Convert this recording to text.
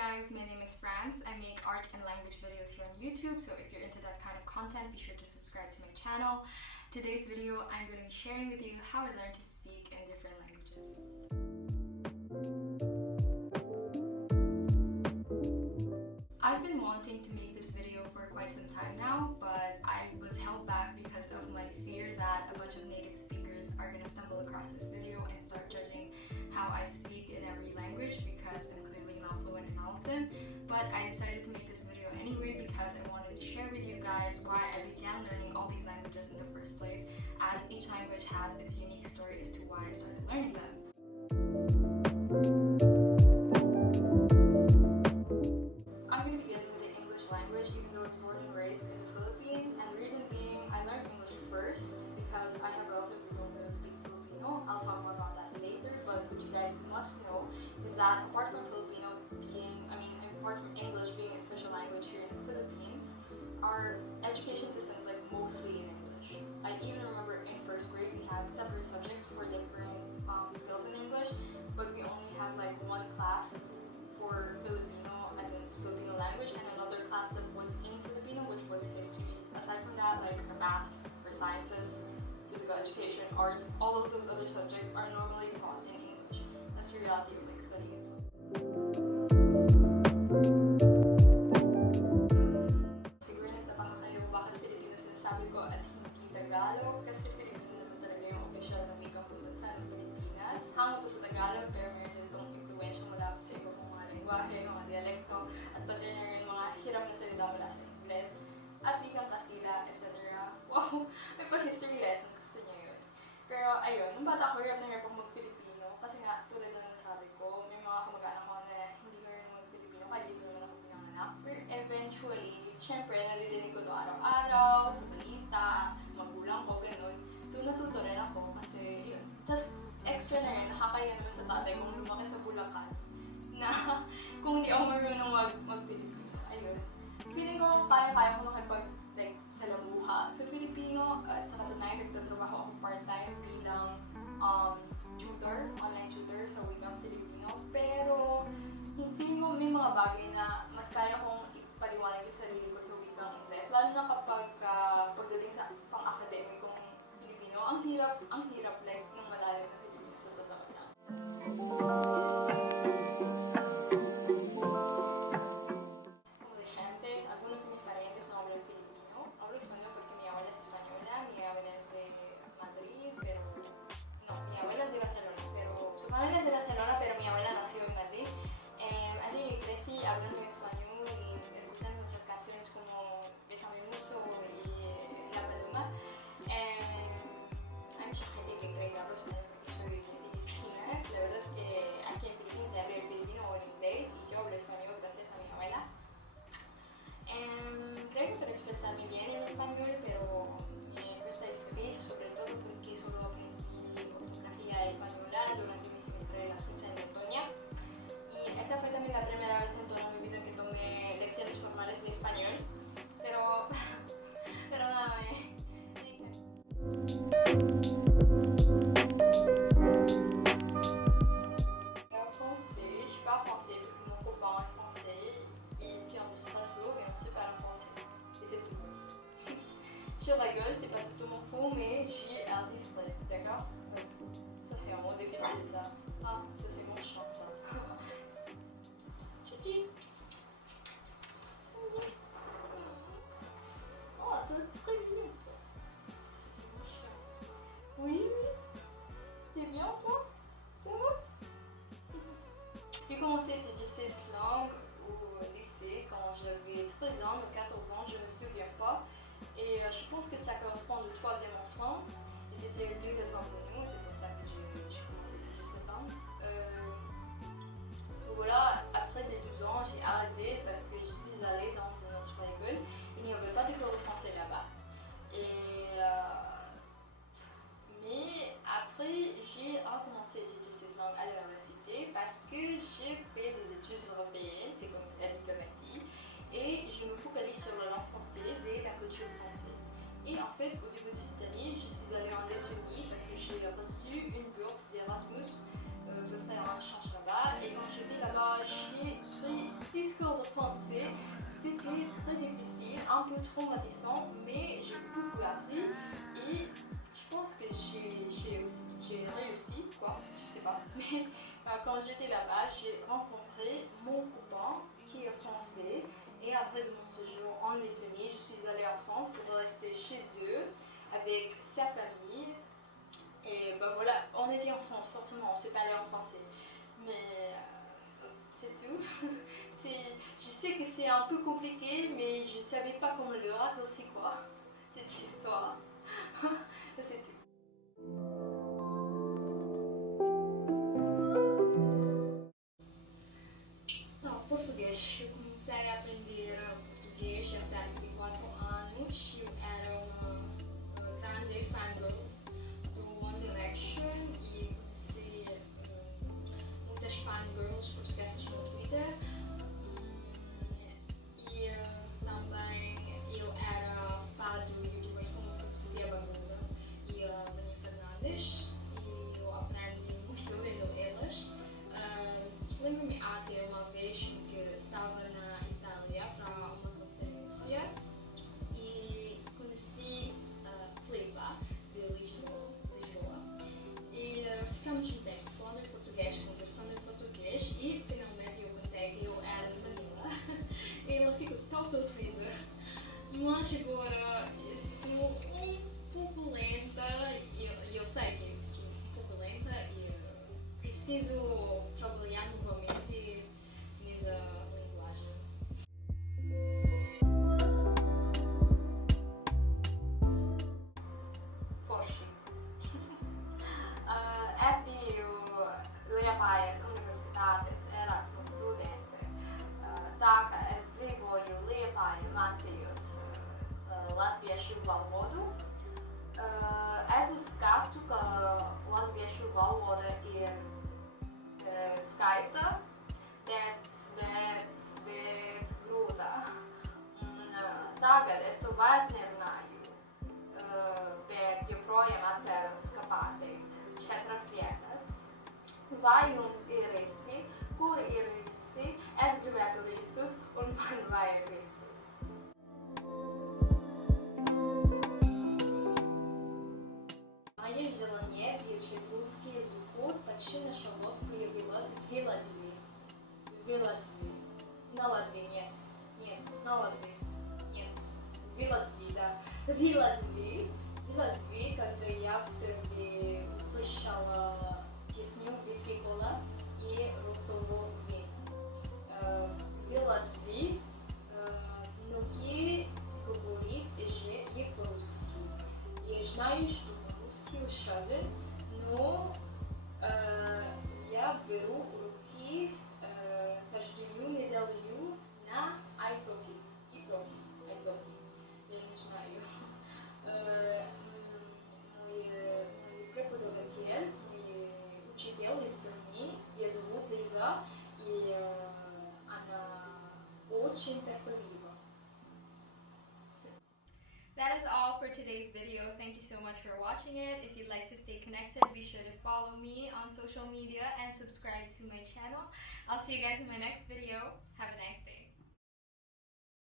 guys, my name is France. I make art and language videos here on YouTube, so if you're into that kind of content, be sure to subscribe to my channel. Today's video, I'm going to be sharing with you how I learned to speak in different languages. I've been wanting to make this video for quite some time now, but I was held back because of my fear that a bunch of native speakers are going to stumble across this video and start judging how I speak in every language because I'm clearly not fluent in all of them. But I decided to make this video anyway because I wanted to share with you guys why I began learning all these languages in the first place, as each language has its unique story as to why I started learning them. I'm going to begin with the English language, even though I was born and raised in the Philippines, and the reason being I learned English first because I have relatives who don't really speak Filipino. I'll talk more about that later, but what you guys must know is that apart from apart from English being an official language here in the Philippines, our education system is like mostly in English. I even remember in first grade we had separate subjects for different skills in English, but we only had like one class for Filipino, as in Filipino language, and another class that was in Filipino, which was history. Aside from that, like our maths, our sciences, physical education, arts, all of those other subjects are normally taught in English. That's the reality of like studying. Siguro nagtataka kayo bakit Filipino sinasabi ko at hindi Tagalog, kasi Filipino naman talaga yung official na wikang pambansa ng Pilipinas. Hango to sa Tagalog, pero meron din itong impluensya mula sa iba pong mga lengguwahe, mga dialekto, at pati na rin mga hiram na salita mula sa Ingles, at wikang Kastila, etc. Wow! May pa-history lesson, gusto niya yun. Pero ayun, nung bata ko, hirap na hirap ako mag-Filipino, kasi nga, tulad na nasabi ko, may mga kamag-anak ko na hindi marunong mag-Filipino, kaya dito naman ako pinanganak. Pero eventually, syempre, naririnig ko to araw-araw, sa balita, magulang ko, ganun. So, natuto rin ako kasi, yun. Tapos, extra na rin, nakakaya naman sa tatay kung lumaki sa Bulacan, na kung hindi ako marunong mag-Filipino. Ayun. Feeling ko, kaya-kaya ko salamuha sa Filipino, at sa katunayan, nagtatrabaho ako part-time bilang tutor, online tutor sa wikang Filipino. Pero, feeling ko may mga bagay na mas kaya kong ipaliwanag yung sarili ko sa wikang Ingles. Lalo na kapag pagdating sa pang-akademikong Filipino, ang hirap like ng malalim na Filipino sa totoo na. Como gente, algunos de mis parientes no hablan filipino. Hablo español porque mi abuela es española, mi abuela es de Madrid, pero no, mi abuela es de Barcelona, pero su familia es de Barcelona, pero mi abuela nació en Madrid. Así que crecí hablando en español y escuchando muchas canciones como Bésame mucho y La Paloma. Hay mucha gente que cree que hablo español porque soy de Filipinas. La verdad es que aquí en Filipinas se habla el filipino o el inglés y yo hablo español gracias a mi abuela. Creo que para expresarme bien en español, pero me gusta escribir, sobre todo porque solo aprendí ortografía española durante mi semestre de la Asunción de Otoño. Y esta fue también la primera vez en toda mi vida que tomé lecciones formales de español, pero nada, me encanta. En français, je parle français parce que mon copain est français, il vient de Strasbourg et on se parle en français. Et c'est tout. Je rigole, c'est pas du tout mon faux, mais j'ai un défaut, d'accord? Ça c'est un mot difficile ça. Ah, ça c'est mon chant ça. Tchitchi. Oh, t'es très bien. Oui, t'es bien toi? C'est bon? J'ai commencé à étudier cette langue au lycée quand j'avais 13 ans ou 14 ans, je me souviens pas. Et je pense que ça correspond au 3e en France. Et c'était obligatoire pour nous, c'est pour ça que j'ai commencé à étudier cette langue. Voilà, après les 12 ans, j'ai arrêté parce que je suis allée dans une autre école. Il n'y avait pas de cours de français là-bas. Mais après, j'ai recommencé à étudier cette langue à l'université parce que j'ai fait des études européennes, c'est comme la diplomatie, et je me focalise sur la langue française et la culture française. Et en fait, au début de cette année, je suis allée en Lettonie parce que j'ai reçu une bourse d'Erasmus pour faire un échange là-bas. Et quand j'étais là-bas, j'ai pris 6 C'était très difficile, un peu traumatisant, mais j'ai beaucoup appris et je pense que j'ai réussi, quoi, je sais pas. Mais quand j'étais là-bas, j'ai rencontré mon copain qui est français et après de mon séjour en Lettonie, je suis allée en France pour rester chez eux avec sa famille. Et ben voilà, on était en France, forcément, on s'est parlé en français. Mais c'est tout. Je sais que c'est un peu compliqué, mais je savais pas comment le raconter quoi, cette histoire. C'est tout. Então, português. Eu comecei a aprender português há cerca de 4 anos. Eu era uma grande fangirl do One Direction e conheci muitas fangirls portuguesas no Twitter. E também eu era fã de youtubers como a Sofia Barbosa e a Dani Fernandes e eu aprendi muito vendo elas. Lembro-me até uma vez que estava na Itália para uma conferência e conheci a Filipa de Lisboa e ficamos um tempo falando em português, conversando em português e finalmente eu contei que eu era de Manila e ela ficou tão surpresa, mas agora estou um pouco lenta e eu sei que estou um pouco lenta e preciso trabalhar novamente nessa linguagem. Forši. Es biju Liepājas universitātes Erasmus studente. Tā kā es dzīvoju Liepājā, mācījos latviešu valodu. Es uzskatu, ka latviešu valoda ir skaista, bet grūta. Tagad es to vairs nerunāju, bet joprojām atceros, kā pateikt 4 lietas. Vai jums ir risi? Kur ir risi? Es gribētu risus un man vajag risus. Моє желание выучить русский язык почти началось, появилось в Латвии. На Латвии нет. Нет, на Латвии. Нет. В Латвии, да. В Латвии, когда я впервые услышала песню «Виски кола» и «Русово вино». В Латвии многие говорят же и по-русски. Я знаю, что русский ужасен, но я беру уроки каждую неделю на iTalki. Я не знаю. Мой преподаватель, мой учитель из Перми, ее зовут Лиза, и она очень терпелива. That is all for today's video. Thank you so much for watching it. If you'd like to stay connected, be sure to follow me on social media and subscribe to my channel. I'll see you guys in my next video. Have a nice day.